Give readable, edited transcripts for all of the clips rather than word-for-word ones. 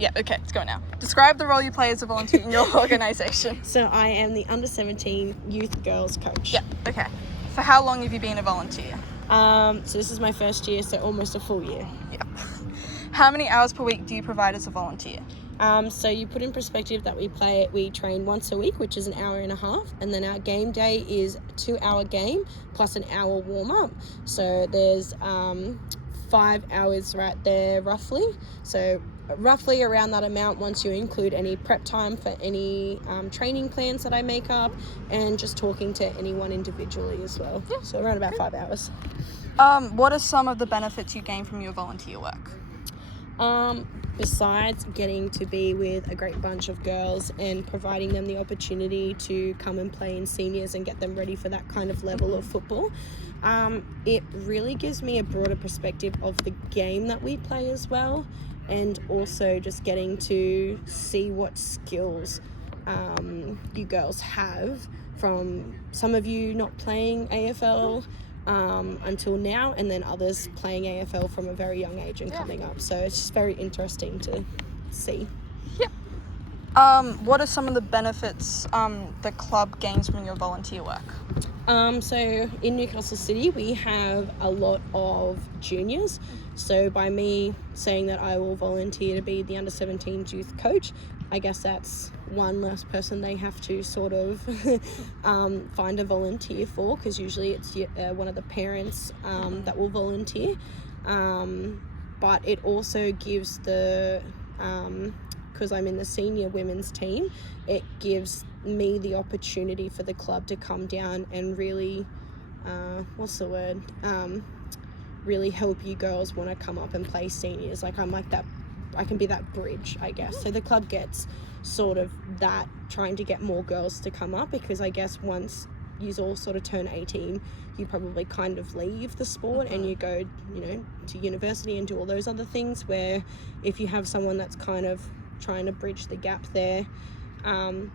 Yeah, okay, let's go now. Describe the role you play as a volunteer in your organisation. So I am the under-17 youth girls coach. Yeah, okay. For how long have you been a volunteer? So this is my first year, so almost a full year. Yeah. How many hours per week do you provide as a volunteer? So you put in perspective that we train once a week, which is an hour and a half, and then our game day is a 2-hour game plus an hour warm-up. So there's 5 hours right there roughly. So roughly around that amount once you include any prep time for any training plans that I make up and just talking to anyone individually as well. Yeah. So around about 5 hours. What are some of the benefits you gain from your volunteer work? Besides getting to be with a great bunch of girls and providing them the opportunity to come and play in seniors and get them ready for that kind of level of football, it really gives me a broader perspective of the game that we play as well, and also just getting to see what skills you girls have, from some of you not playing AFL until now, and then others playing AFL from a very young age and coming up. So it's just very interesting to see. Yeah. What are some of the benefits the club gains from your volunteer work? So in Newcastle City, we have a lot of juniors. So by me saying that I will volunteer to be the under-17 youth coach, I guess that's one less person they have to sort of find a volunteer for, because usually it's one of the parents that will volunteer. But it also gives because I'm in the senior women's team, it gives me the opportunity for the club to come down and really, really help you girls want to come up and play seniors. Like I'm like that, I can be that bridge, I guess. So the club gets sort of that, trying to get more girls to come up, because I guess once you all sort of turn 18, you probably kind of leave the sport and you go, to university and do all those other things, where if you have someone that's kind of trying to bridge the gap there,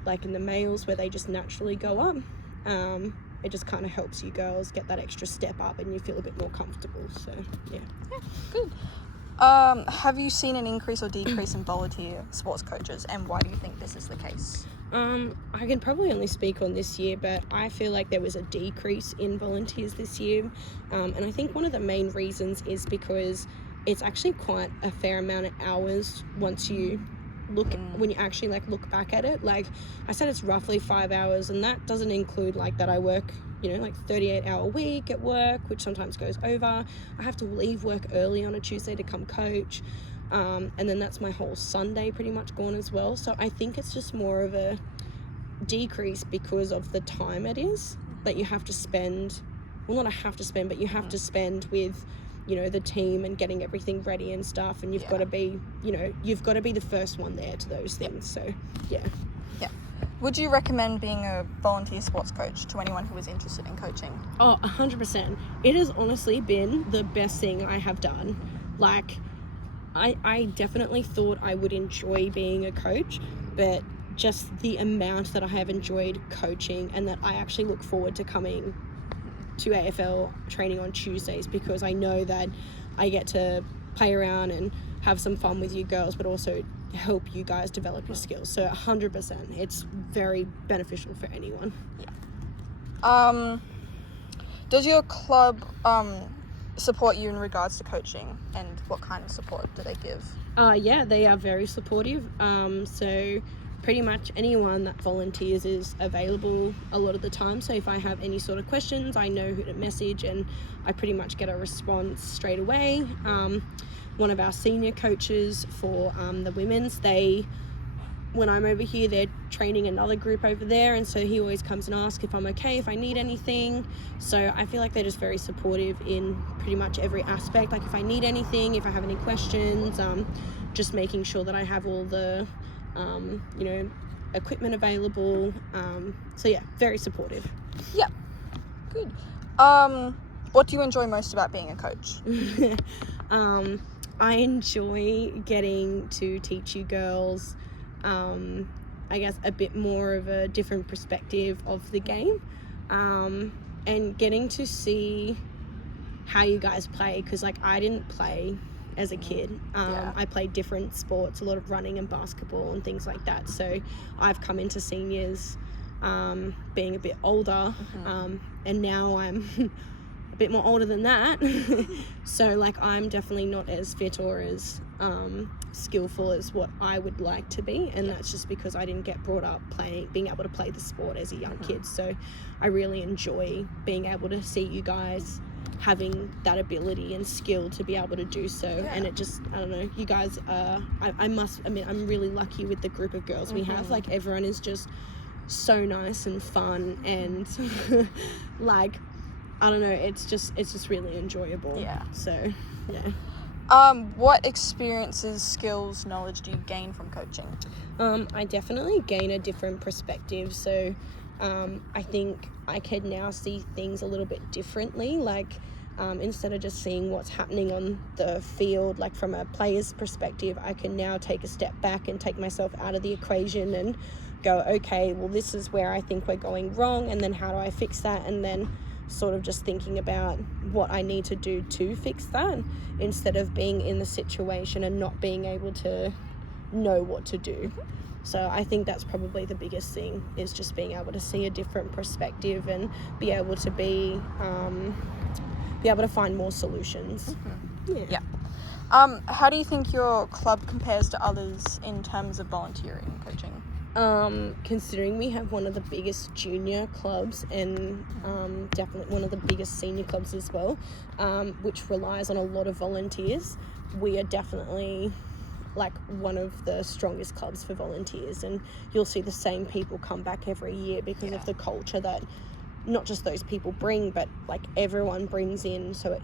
like in the males where they just naturally go up, it just kind of helps you girls get that extra step up and you feel a bit more comfortable. So yeah, good. Have you seen an increase or decrease in volunteer sports coaches, and why do you think this is the case? I can probably only speak on this year, but I feel like there was a decrease in volunteers this year, and I think one of the main reasons is because it's actually quite a fair amount of hours once you when you actually look back at it. Like I said, it's roughly 5 hours, and that doesn't include that I work 38-hour week at work, which sometimes goes over. I have to leave work early on a Tuesday to come coach, and then that's my whole Sunday pretty much gone as well. So I think it's just more of a decrease because of the time it is that you have to spend, well, not have to spend, but you have to spend with the team and getting everything ready and stuff, and you've got to be the first one there to those things. So yeah. Would you recommend being a volunteer sports coach to anyone who is interested in coaching? Oh, 100%. It has honestly been the best thing I have done. I definitely thought I would enjoy being a coach, but just the amount that I have enjoyed coaching, and that I actually look forward to coming to AFL training on Tuesdays, because I know that I get to play around and have some fun with you girls, but also help you guys develop your skills. So 100%, it's very beneficial for anyone. Does your club support you in regards to coaching, and what kind of support do they give? Yeah, they are very supportive. So pretty much anyone that volunteers is available a lot of the time. So if I have any sort of questions, I know who to message, and I pretty much get a response straight away. One of our senior coaches for the women's, when I'm over here, they're training another group over there, and so he always comes and asks if I'm okay, if I need anything. So I feel like they're just very supportive in pretty much every aspect. Like if I need anything, if I have any questions, just making sure that I have all the equipment available. So yeah, very supportive. Yeah, good. What do you enjoy most about being a coach? I enjoy getting to teach you girls, I guess, a bit more of a different perspective of the game, and getting to see how you guys play, because I didn't play as a kid. Yeah. I played different sports, a lot of running and basketball and things like that. So I've come into seniors being a bit older, and now I'm a bit more older than that. So like I'm definitely not as fit or as skillful as what I would like to be, and that's just because I didn't get brought up being able to play the sport as a young kid. So I really enjoy being able to see you guys having that ability and skill to be able to do so. And it just, I don't know, you guys are, I must admit, I'm really lucky with the group of girls we have. Like everyone is just so nice and fun, and like I don't know, it's just really enjoyable. So what experiences, skills, knowledge do you gain from coaching? I definitely gain a different perspective. So I think I can now see things a little bit differently. Like instead of just seeing what's happening on the field, like from a player's perspective, I can now take a step back and take myself out of the equation and go, okay, well, this is where I think we're going wrong, and then how do I fix that? And then sort of just thinking about what I need to do to fix that, instead of being in the situation and not being able to know what to do. So I think that's probably the biggest thing, is just being able to see a different perspective and be able to find more solutions. How do you think your club compares to others in terms of volunteering and coaching? Considering we have one of the biggest junior clubs and definitely one of the biggest senior clubs as well, which relies on a lot of volunteers, we are definitely like one of the strongest clubs for volunteers, and you'll see the same people come back every year because of the culture that not just those people bring, but like everyone brings in. So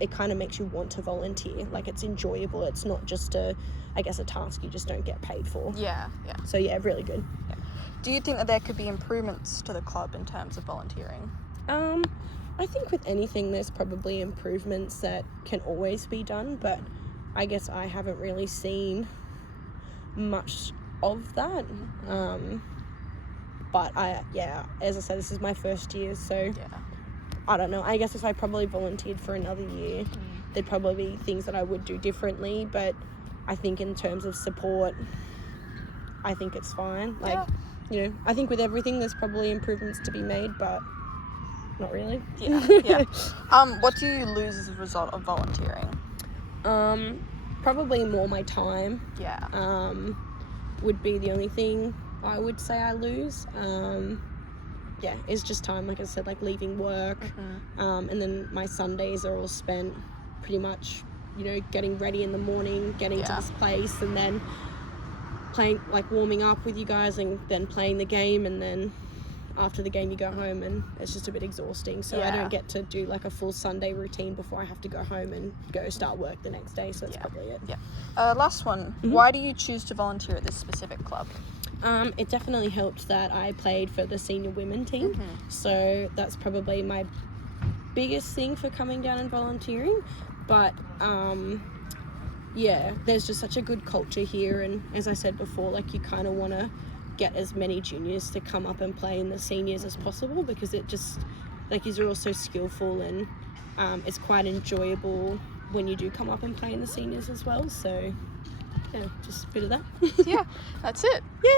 it kind of makes you want to volunteer. Like it's enjoyable. It's not just a task you just don't get paid for. So really good. Do you think that there could be improvements to the club in terms of volunteering? I think with anything there's probably improvements that can always be done, but I guess I haven't really seen much of that. But as I said, this is my first year, so I don't know. I guess if I probably volunteered for another year, there'd probably be things that I would do differently, but I think in terms of support, I think it's fine. Like, I think with everything there's probably improvements to be made, but not really. What do you lose as a result of volunteering? Probably more my time. Would be the only thing I would say I lose. It's just time, like I said, like leaving work, and then my Sundays are all spent pretty much, getting ready in the morning, getting to this place, and then playing, like warming up with you guys, and then playing the game, and then after the game you go home, and it's just a bit exhausting. So I don't get to do like a full Sunday routine before I have to go home and go start work the next day. So that's probably it. Last one. Why do you choose to volunteer at this specific club? It definitely helped that I played for the senior women team. So that's probably my biggest thing for coming down and volunteering. But there's just such a good culture here, and as I said before, like you kind of want to get as many juniors to come up and play in the seniors as possible, because it just, like, you're all so skillful, and it's quite enjoyable when you do come up and play in the seniors as well. So just a bit of that. That's it. Yay!